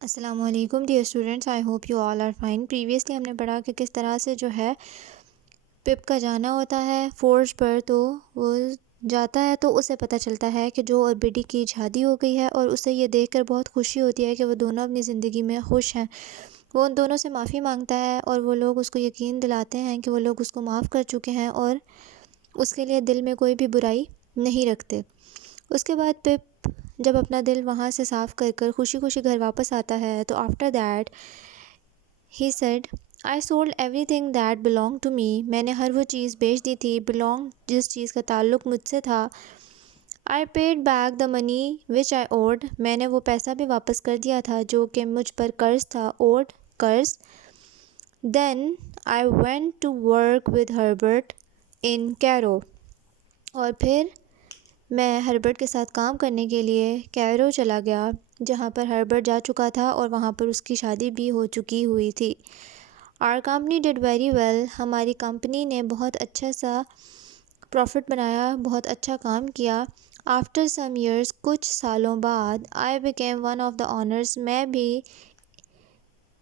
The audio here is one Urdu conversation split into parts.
السلام علیکم dear students, I hope you all are fine. Previously ہم نے پڑھا کہ کس طرح سے جو ہے پپ کا جانا ہوتا ہے فورج پر، تو وہ جاتا ہے تو اسے پتہ چلتا ہے کہ جو اور بیڈی کی شادی ہو گئی ہے، اور اسے یہ دیکھ کر بہت خوشی ہوتی ہے کہ وہ دونوں اپنی زندگی میں خوش ہیں۔ وہ ان دونوں سے معافی مانگتا ہے اور وہ لوگ اس کو یقین دلاتے ہیں کہ وہ لوگ اس کو معاف کر چکے ہیں اور اس کے لیے دل میں کوئی بھی برائی نہیں رکھتے۔ اس کے بعد پپ جب اپنا دل وہاں سے صاف کر کر خوشی خوشی گھر واپس آتا ہے تو after that he said I sold everything that belong to me, میں نے ہر وہ چیز بیچ دی تھی، بلانگ جس چیز کا تعلق مجھ سے تھا۔ آئی پیڈ بیک دا منی وچ آئی اوڈ، میں نے وہ پیسہ بھی واپس کر دیا تھا جو کہ مجھ پر قرض تھا، اوڈ قرض۔ Then I went to work with Herbert in Cairo, اور پھر میں ہربرٹ کے ساتھ کام کرنے کے لیے کیرو چلا گیا، جہاں پر ہربرٹ جا چکا تھا اور وہاں پر اس کی شادی بھی ہو چکی ہوئی تھی۔ آر کمپنی ڈڈ ویری ویل، ہماری کمپنی نے بہت اچھا سا پروفٹ بنایا، بہت اچھا کام کیا۔ آفٹر سم ایئرس، کچھ سالوں بعد، I became one of the owners, میں بھی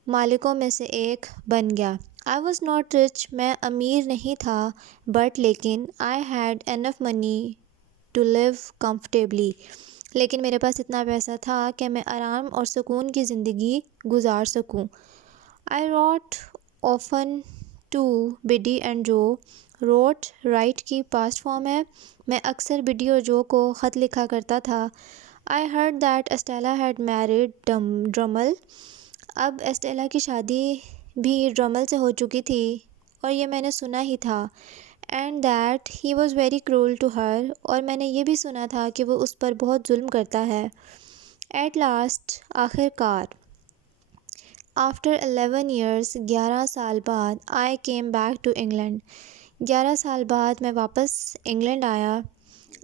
مالکوں میں سے ایک بن گیا۔ آئی واز ناٹ رچ، میں امیر نہیں تھا، بٹ لیکن I had enough money to live comfortably, لیکن میرے پاس اتنا پیسہ تھا کہ میں آرام اور سکون کی زندگی گزار سکوں۔ I wrote often to Biddy and Joe, wrote write کی پاسٹ فارم ہے، میں اکثر بیڈی اور جو کو خط لکھا کرتا تھا۔ I heard that Estella had married Drummle, اب اسٹیلا کی شادی بھی ڈرمل سے ہو چکی تھی اور یہ میں نے سنا ہی تھا۔ And that he was very cruel to her, اور میں نے یہ بھی سنا تھا کہ وہ اس پر بہت ظلم کرتا ہے۔ ایٹ لاسٹ، آخر کار، آفٹر 11 ایئرس، 11 سال بعد، I came back to England, 11 سال بعد میں واپس انگلینڈ آیا۔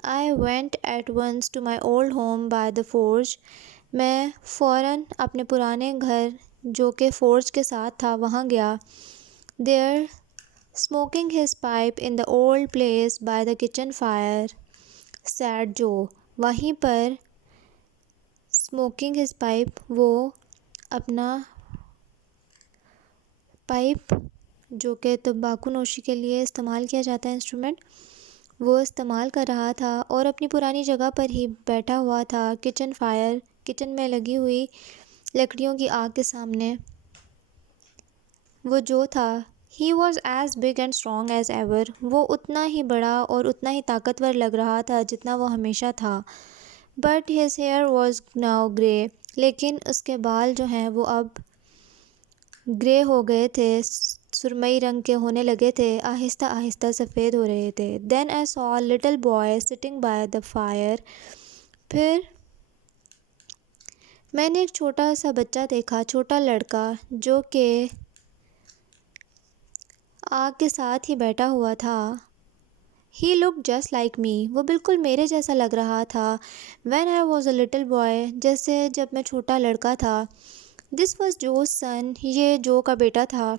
I went at once to my old home by the forge, میں فوراً اپنے پرانے گھر جو کہ فورج کے ساتھ تھا وہاں گیا۔ There smoking his pipe in the old place by the kitchen fire said Joe, وہیں پر اسموکنگ ہز پائپ، وہ اپنا پائپ جو کہ تمباکو نوشی کے لیے استعمال کیا جاتا ہے انسٹرومنٹ، وہ استعمال کر رہا تھا اور اپنی پرانی جگہ پر ہی بیٹھا ہوا تھا، کچن فائر، کچن میں لگی ہوئی لکڑیوں کی آگ کے سامنے۔ وہ جو تھا، he was as big and strong as ever, وہ اتنا ہی بڑا اور اتنا ہی طاقتور لگ رہا تھا جتنا وہ ہمیشہ تھا۔ But his hair was now grey, لیکن اس کے بال جو ہیں وہ اب گرے ہو گئے تھے، سرمئی رنگ کے ہونے لگے تھے، آہستہ آہستہ سفید ہو رہے تھے۔ Then I saw little boy sitting by the fire, پھر میں نے ایک چھوٹا سا بچہ دیکھا، چھوٹا لڑکا جو کہ آگ کے ساتھ ہی بیٹھا ہوا تھا۔ He looked just like me، وہ بالکل میرے جیسا لگ رہا تھا۔ When I was a little boy، جیسے جب میں چھوٹا لڑکا تھا۔ This was Joe's son، یہ جو کا بیٹا تھا۔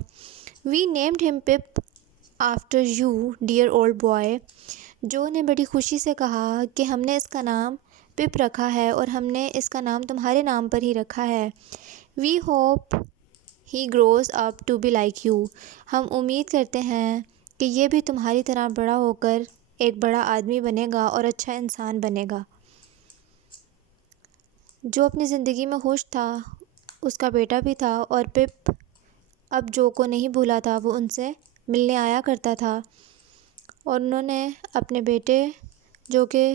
We named him Pip after you dear old boy، جو نے بڑی خوشی سے کہا کہ ہم نے اس کا نام پپ رکھا ہے اور ہم نے اس کا نام تمہارے نام پر ہی رکھا ہے۔ We hope he grows up to be like you، ہم امید کرتے ہیں کہ یہ بھی تمہاری طرح بڑا ہو کر ایک بڑا آدمی بنے گا اور اچھا انسان بنے گا۔ جو اپنی زندگی میں خوش تھا، اس کا بیٹا بھی تھا، اور پپ اب جو کو نہیں بھولا تھا، وہ ان سے ملنے آیا کرتا تھا، اور انہوں نے اپنے بیٹے جو کہ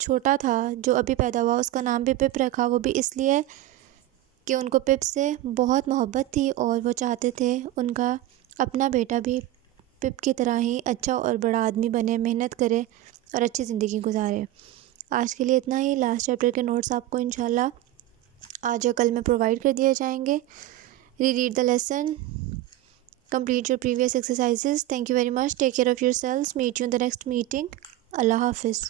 چھوٹا تھا، جو ابھی پیدا ہوا، اس کا نام بھی پپ رکھا، وہ بھی اس لیے کہ ان کو پپ سے بہت محبت تھی اور وہ چاہتے تھے ان کا اپنا بیٹا بھی پپ کی طرح ہی اچھا اور بڑا آدمی بنے، محنت کرے اور اچھی زندگی گزارے۔ آج کے لیے اتنا ہی، لاسٹ چیپٹر کے نوٹس آپ کو انشاءاللہ آج یا کل میں پرووائڈ کر دیے جائیں گے۔ Reread the lesson, complete your previous exercises. Thank you very much, take care of yourselves, meet you in the next meeting. اللہ حافظ۔